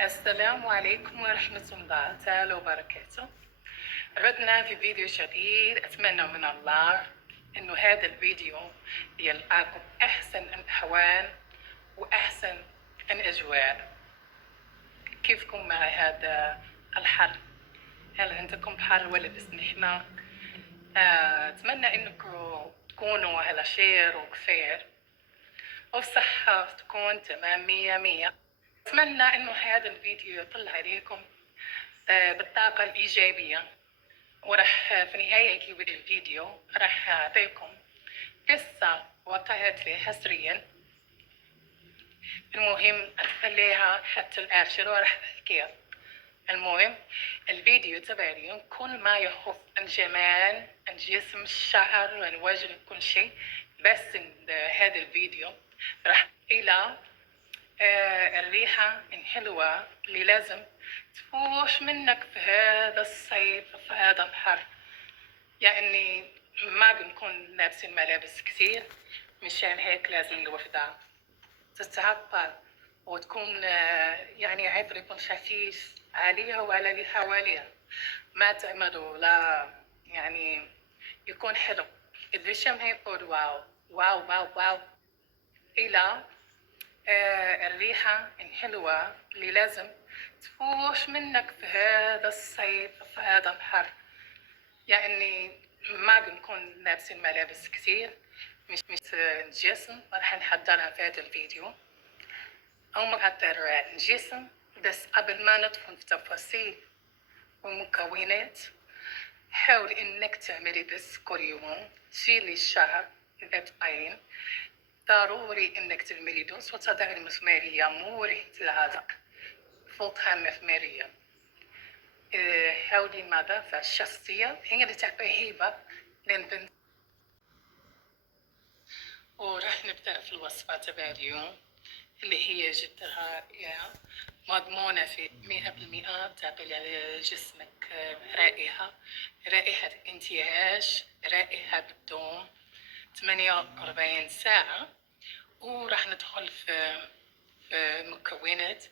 السلام عليكم ورحمة الله تعالى وبركاته. عدنا في فيديو جديد. أتمنى من الله إنه هذا الفيديو يلقاكم أحسن الأحوال وأحسن الأجواء. كيفكم مع هذا الحر؟ هل عندكم حر ولا بس نحنا؟ أتمنى إنكم تكونوا على خير وبخير والصحة تكون تمام مية مية. أتمنى إنه هذا الفيديو يطلع عليكم بالطاقة الإيجابية، وراح في نهاية الفيديو راح أعطيكم قصة وقعت لي حصريا. المهم أخليها حتى الآخر وراح أحكيها. المهم الفيديو تبع اليوم كل ما يخص الجمال، الجسم، الشعر، الوجه، كل شيء. بس هذا الفيديو راح إلى الريحة الحلوة اللي لازم تفوش منك في هذا الصيف وفي هذا الحر. يعني ما بنكون لابسين ملابس كثير، مشان هيك لازم الوحدة تتعطر وتكون يعني عطر يكون خفيف عليها وعلى اللي حواليها. ما تعملوا لا يعني يكون حلو. إذا شم يقول واو واو واو واو. إلى الريحة الحلوة اللي لازم تفوش منك في هذا الصيف وفي هذا الحر. يعني ما بنكون لابسين ملابس كثير، مش الجسم راح نحضرها في هذا الفيديو. أو نحضر الجسم، بس قبل ما ندخل في تفاصيل ومكونات، حاول إنك تعملي بس كل يوم تشيلي الشعر الأبطين. ضروري إنك تعملي دوس وتضعي المسمارية مو ريحة العذق فوقها المسمارية. حاولي النظافة الشخصية هي اللي تعطي هيبة للبنت. وراح نبدأ في الوصفة تبع اليوم اللي هي جد رائعة، مضمونة في 100%. تعطي على جسمك رائحة انتعاش، رائحة بدون 48 ساعة. وراح ندخل في مكونات.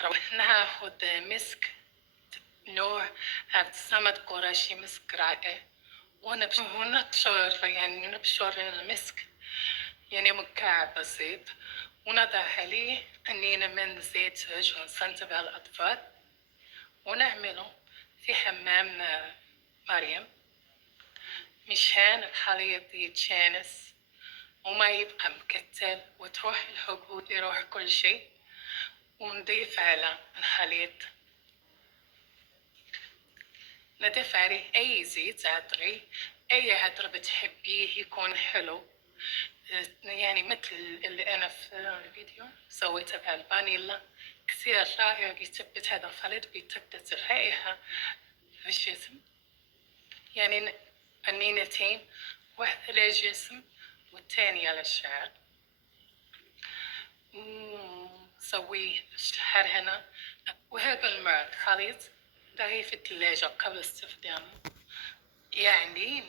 راح ناخذ مسك نوع هذا السمد قراشي، مسك رائع. ونبشر يعني نبشر المسك يعني مكعب بسيط، ونضع عليه قنينة من زيت جونسون تبع الأطفال، ونعمله في حمام مريم مشان الخليط يتشانس وما يبقى مكتل، وتروح الحبوب يروح كل شيء. ونضيف على الخليط، نضيف عليه أي زيت عطري، أي عطر بتحبيه يكون حلو. يعني مثل اللي أنا في الفيديو سويته تبع الفانيلا، كثير رائع. بيثبت هذا الخليط، بيثبت الرائحة في الجسم. يعني قنينتين، واحدة للجسم والثانية للشعر. نسويه الشعر هنا. وهذا الماء الخليط ضعيه في الثلاجة قبل استخدامه، يعني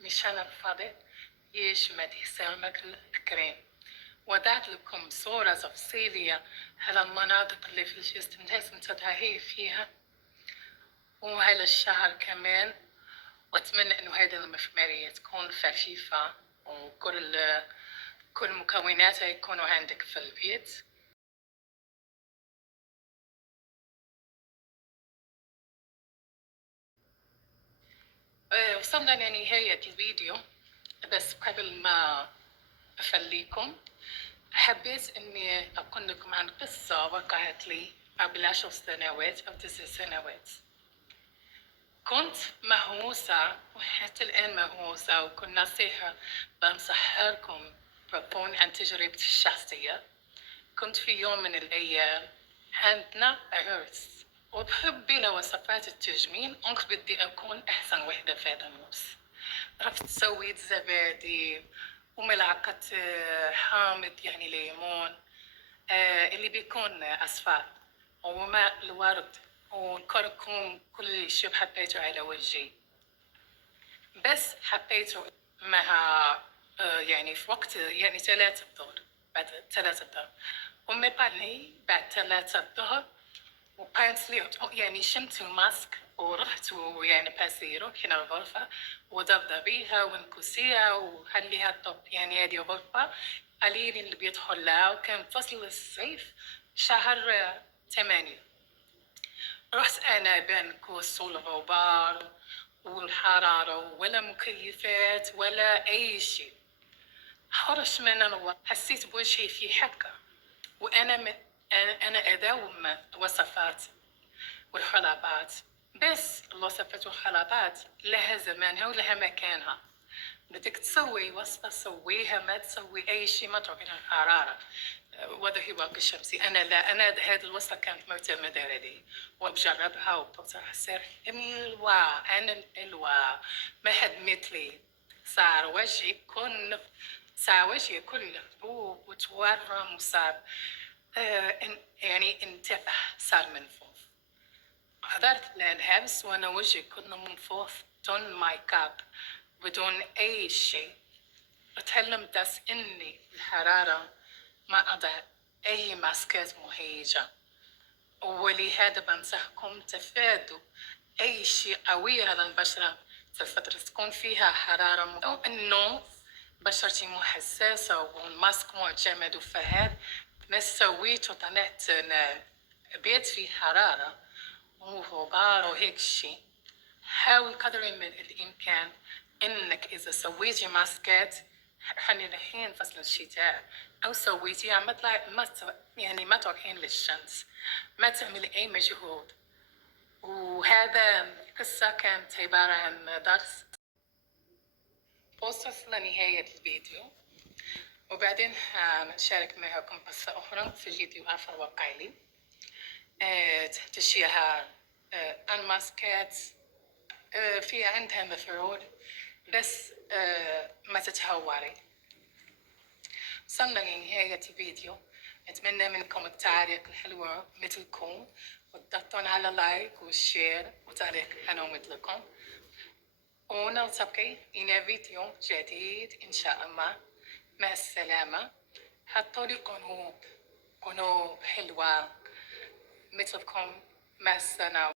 مشان الفضل يجمد يصير مثل الكريم. وضعت لكم صورة تفصيلية على المناطق اللي في الجسم لازم تضعيه فيها وعلى الشعر كمان. وأتمنى إنه هذه المخمرية تكون خفيفة كل مكوناتها يكونوا عندك في البيت. وصلنا لنهاية الفيديو، بس قبل ما أخليكم حبيت إني أقول لكم عن قصة وقعت لي قبل 10 سنوات أو 9 سنوات. كنت مهووسة وحتى الآن مهووسة، وكل نصيحة بنصحها لكم بكون عن تجربتي الشخصية. كنت في يوم من الأيام عندنا عرس، وبحبي لوصفات التجميل أنك بدي أكون أحسن وحدة في هذا العرس. رحت سويت زبادي وملعقة حامض يعني ليمون اللي بيكون أصفر، وماء الورد وكركم، كل شيء حطيته على وجهي. بس حطيته مع يعني في وقت يعني 3 الظهر. بعد 3 الظهر. أمي بعدني بعد 3 الظهر وبانسلي يعني شمت الماسك ورحت ويعني باسيرو كنا الغرفة وضبضبيها ونكسيها وخليها الطب يعني هذه غرفة قليل اللي بيدخل لها. وكان فصل الصيف شهر 8. رحت أنا بين كوس والغبار والحرارة ولا مكيفات ولا أي شيء. حرش من الوقت حسيت بوجهي في حكة وأنا أنا أداوم وصفات والخلطات، بس الوصفات والخلطات لها زمانها ولها مكانها. بدك تسوي وصفة سويها، ما تسوي أي شيء ما تروح لها الحرارة وضعي واقي الشمسي. أنا لا، أنا هذه الوصفة كانت معتمدة علي وبجربها وبطلع سر الوا أنا الوا ما حد مثلي. صار وجهي كله حبوب وتورم وصار يعني انتفخ صار منفوخ. حضرت للحبس وأنا وجهي كله منفوخ بدون مايك اب بدون أي شيء. اتعلمت بس إني الحرارة ما أضع أي ماسكات مهيجة، ولهذا بنصحكم تفادوا أي شيء قوي على البشرة في الفترة تكون فيها حرارة أو إنه بشرتي مو حساسة والماسك معتمد وفهد. بس سويت وطلعت بيت فيه حرارة وغبار وهيك شيء. حاول قدر من الإمكان إنك إذا سويتي ماسكات حني الحين فصل الشتاء أو سويتيها يعني ما تروحين للشمس، ما تعملي أي مجهود. وهذا قصة كانت عبارة عن درس. وصلت لنهاية الفيديو وبعدين هنشارك معكم قصة أخرى في فيديو آخر واقعي تشيها الماسكات في عندها مفعول بس ما تتهوري. وصلنا لنهاية الفيديو. أتمنى منكم التعليق الحلوة مثلكم وتضغطون على لايك وشير وتعليق حلو مثلكم. ونلتقي إلى فيديو جديد إن شاء الله. مع السلامة. حطوا لي كونوا حلوة مثلكم. مع السلامة.